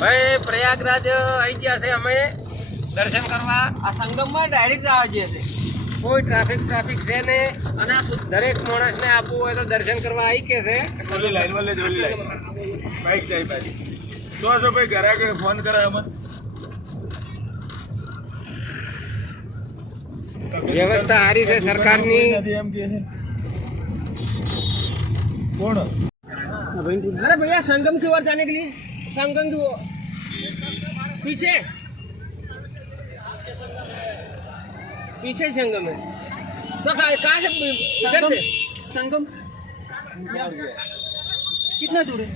ભાઈ પ્રયાગરાજ આવી ગયા છે અમે દર્શન કરવા. આ સંગમમાં ડાયરેક્ટ જવા જઈએ છે, કોઈ ટ્રાફિક છે ને. અને દરેક માણસને આપવું હોય તો દર્શન કરવા આવી કે છે. બાઈક જાય ભાઈ તો ભાઈ ઘરે આગળ ફોન કરે અમને. વ્યવસ્થા સારી છે સરકારની. એમ કે कौन अरे भैया संगम की ओर जाने के लिए संगम की ओर पीछे पीछे संगम है तो कहाँ से इधर से संगम कितना दूर है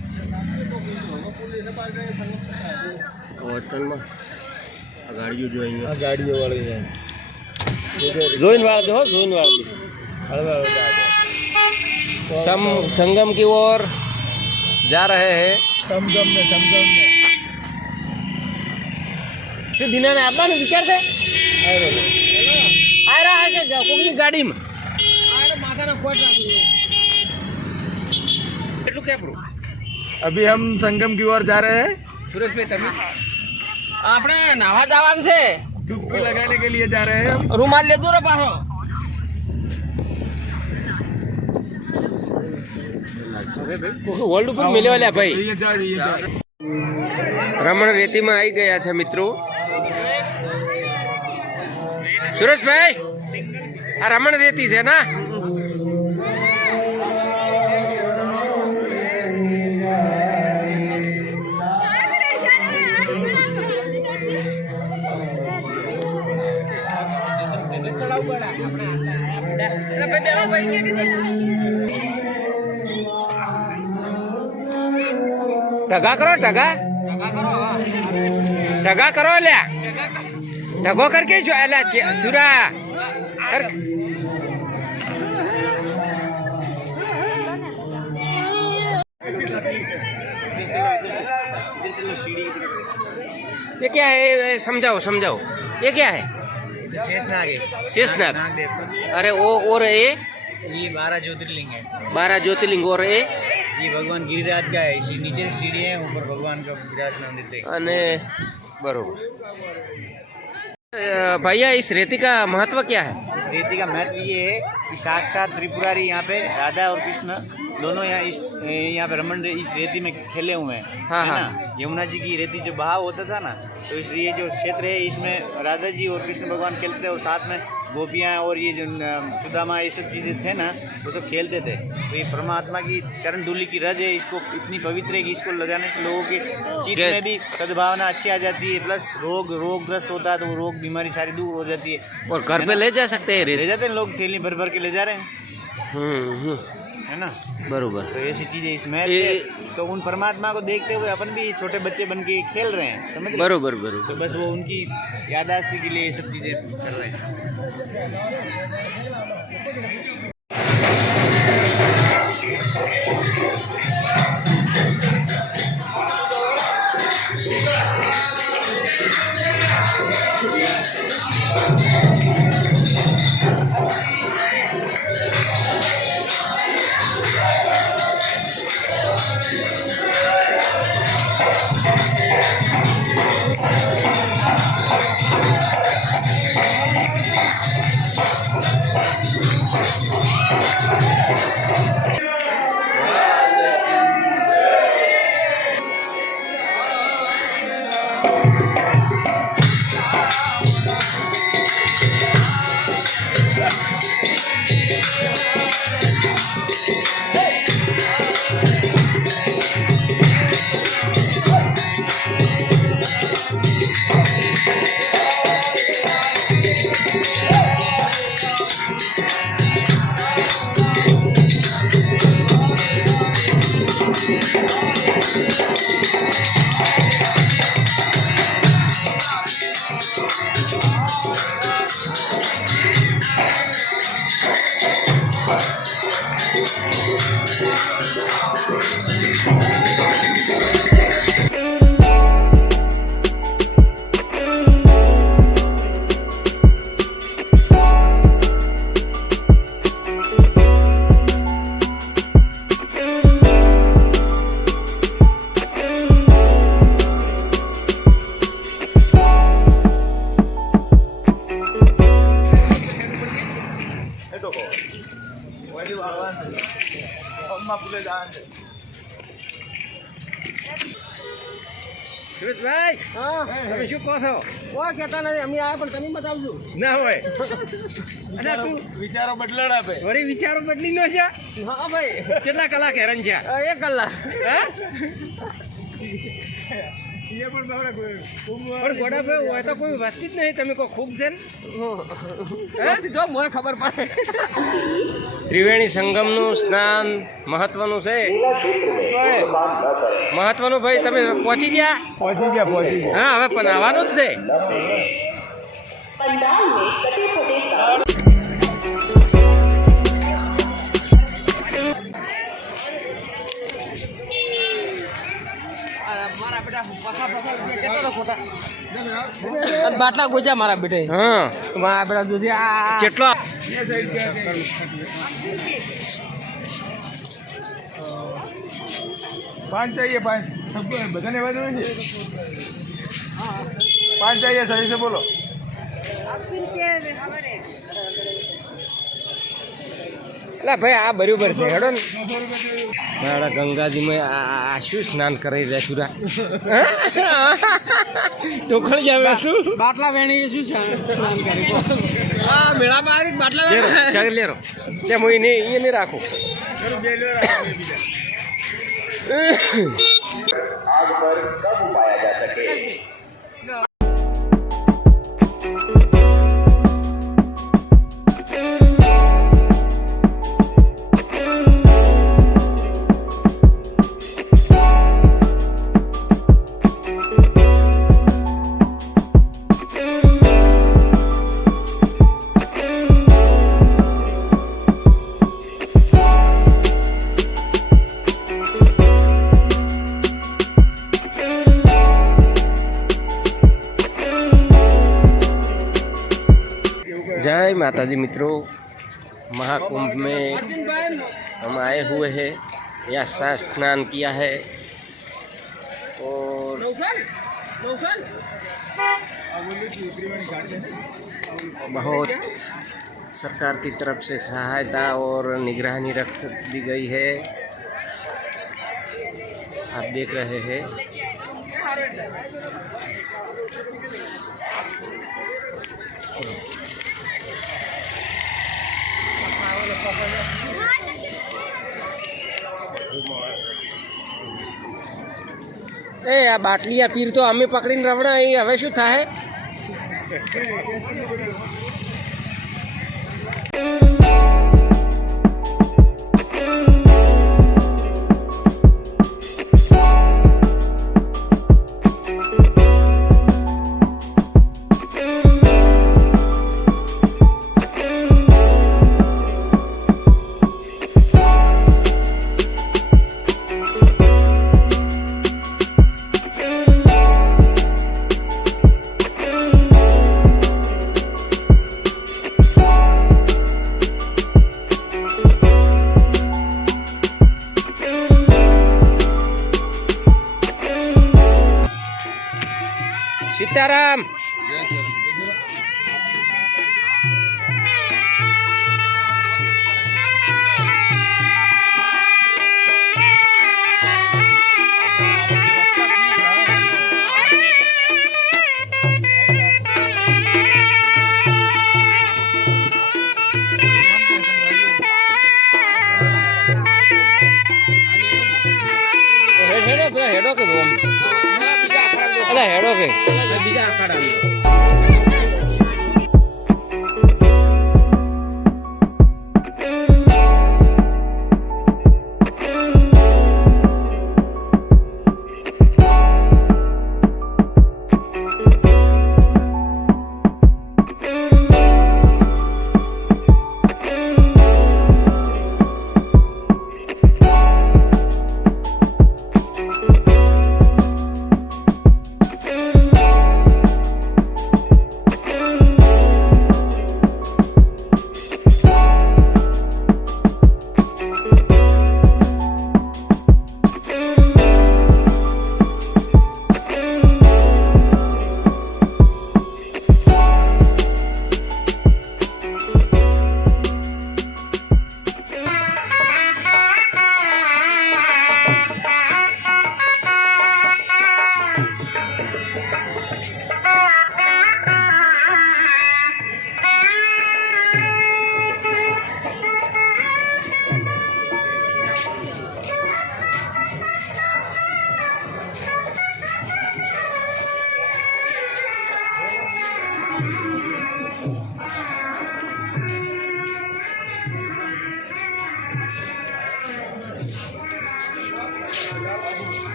होटल में गाड़ियों जो है गाड़ियों वाले जोइन वाला दो जोइन वाला संगम की ओर जा रहे हैं. समगम में શું દિનાને આપવાનો વિચાર છે? આ રહ્યા છે કોકની ગાડીમાં માથાના કોટ એટલું કેપરું. अभी हम संगम की ओर जा रहे हैं. સુરેશભાઈ તમે આપણે નાવા જવાનું છે, डुबकी लगाने के लिए जा रहे हैं हम. રૂમાલ લેજો રે પાછો. વર્લ્ડ ઉપર મિલ્યો લ્યા ભાઈ. રમણ રેતીમાં આવી ગયા છે મિત્રો. સુરેશભાઈ આ રમણ રેતી છે ના? ઢગા કરો ઢગા કરો લ્યા ઢગો કરકે જો એલા સુરા ये क्या है? समझाओ ये क्या है? शेषनाग. अरे वो और ये 12 ज्योतिर्लिंग है. 12 ज्योतिर्लिंग. और ये भगवान गिरिराज का है. इसी नीचे सीढ़ी है, ऊपर भगवान का विराजमान देते हैं. अने बरोबर. भैया इस रेती का महत्व क्या है? इस रेती का महत्व ये है कि साक्षात त्रिपुरारी यहाँ पे राधा और कृष्ण दोनों यहाँ पे रमन इस रेती में खेले हुए हैं. हाँ, है हाँ. ना? यमुना जी की रेती जो बहाव होता था ना, तो इसलिए जो क्षेत्र है इसमें राधा जी और कृष्ण भगवान खेलते थे, और साथ में गोपियाँ और ये जो सुदामा ये सब चीज़ें थे ना, वो सब खेलते थे. तो ये परमात्मा की चरण धूलि की रज है, इसको इतनी पवित्र है कि इसको लगाने से लोगों के चित्त में भी सद्भावना अच्छी आ जाती है. प्लस रोगग्रस्त होता है तो वो रोग बीमारी सारी दूर हो जाती है. और घर पे ले जा सकते हैं ले रेत? जाते हैं लोग, थैली भर भर के ले जा रहे हैं. है ना? बरोबर. तो ऐसी चीजें इसमें है. तो उन परमात्मा को देखते हुए अपन भी छोटे बच्चे बन के खेल रहे हैं, समझ रहे? बरोबर. तो बस वो उनकी यादाश्ती के लिए ये सब चीजें कर रहे हैं. માં પૂરે જવાનું છે. સુરેશભાઈ તમે શું કહો છો? કોઈ કહેતા નથી, અમે આવ્યા પણ તમે બતાવજો ના હોય. અને તું વિચારો બદલાડા ભાઈ. વળી વિચારો બદલી નો છે? હા ભાઈ. કેટલા કલાક હેરાન છે? 1 કલાક. હા એ પણ બાબરા ખૂબ પણ ગોડાભાઈ હોય તો કોઈ વસ્તી જ નહીં, તમે કહો ખૂબ છે ને? જો મને ખબર પડે. ત્રિવેણી સંગમનું સ્નાન મહત્વનું છે. મહત્વનું ભાઈ તમે પહોંચી ગયા? પહોંચી ગયા. હા હવે પણ આવવાનું જ છે. બાટલા ગોજા મારા બેટે. હા મારા બેટા જોજે આ કેટલો પાંચ चाहिए. 5 सबको बधाने वाले हैं. 5 चाहिए. सही से बोलो. એટલે ભાઈ આ બરોબર છે હેડો ને. મારા ગંગાજીમાં આ શું સ્નાન કરી રહ્યા છુરા? ટોખળ જાવે શું બાટલા વેણી શું છે સ્નાન કરી? આ મેળામાં આવી બાટલા વેણી ચાલ લેરો તે મોઈ ને એ ને રાખો. आग पर काबू पाया जा सके. जय माता जी मित्रों, महाकुंभ में हम आए हुए हैं। यहाँ स्नान किया है और बहुत सरकार की तरफ से सहायता और निगरानी रख दी गई है। आप देख रहे हैं એ આ બાટલીયા પીર તો અમે પકડીને રવડા એ હવે શું થાય? सीताराम हेडो के बोम अरे हेडो के बीजा अखाड़ा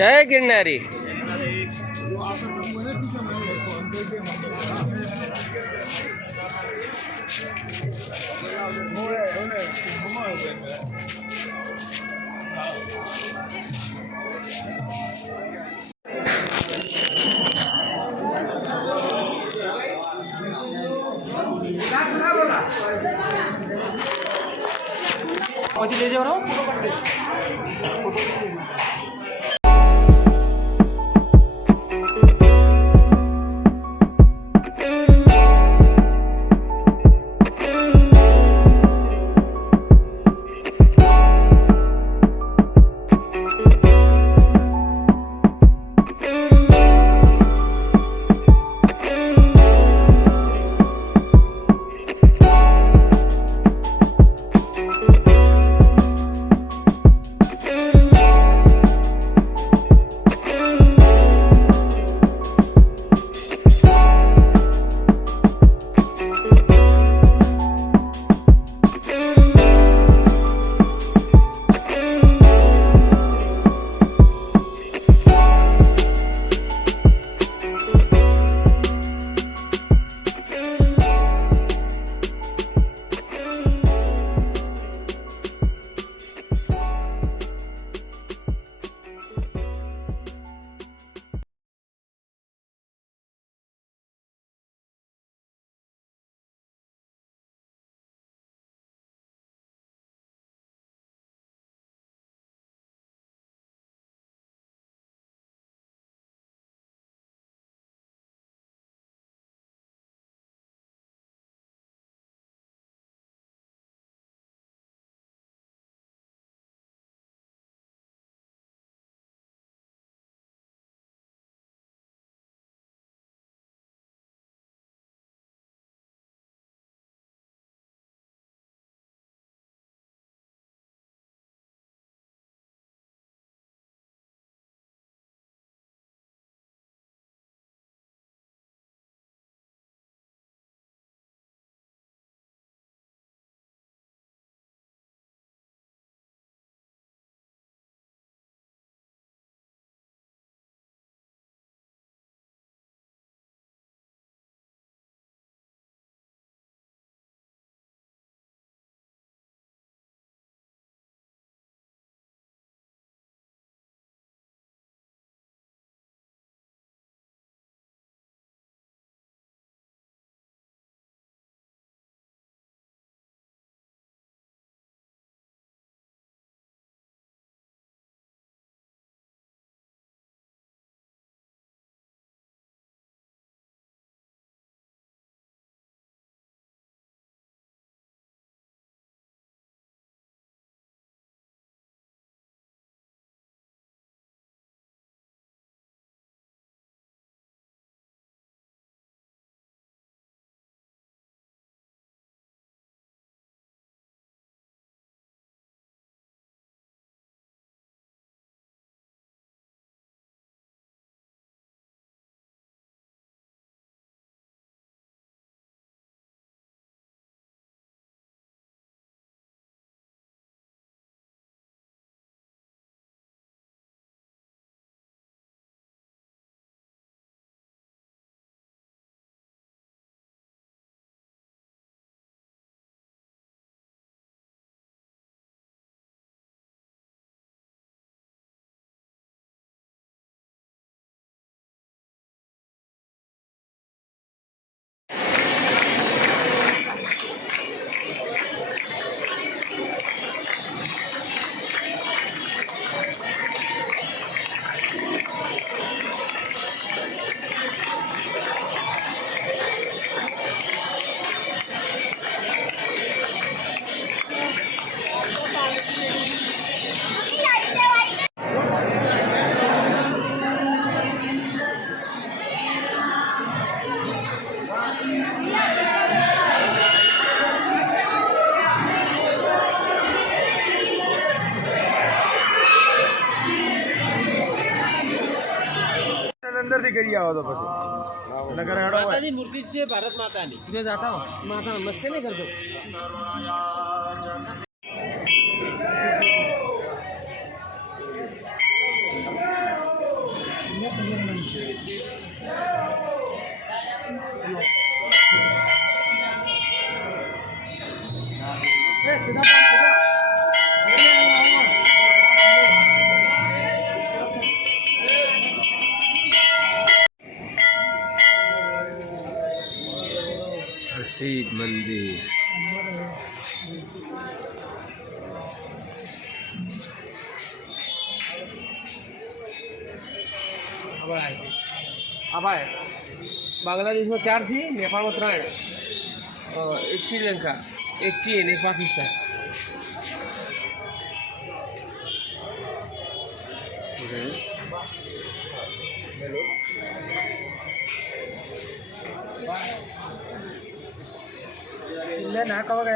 જય ગિરનારી. પહોંચી લેજો બરો. અંદરથી કરી આવો તો પછી નગર હેડો માતાજી મૂર્તિ છે ભારત માતાની. જો જાતા હો માતા નમસ્તે નહીં કરજો. પ્રસિદ્ધ મંદિર હા ભાઈ બાંગ્લાદેશમાં 4 છે, નેપાળમાં 3, એક શ્રીલંકા, એક ચીન, એક પાકિસ્તાન. ಇಲ್ಲ ನಾಲ್ಕವಾಗ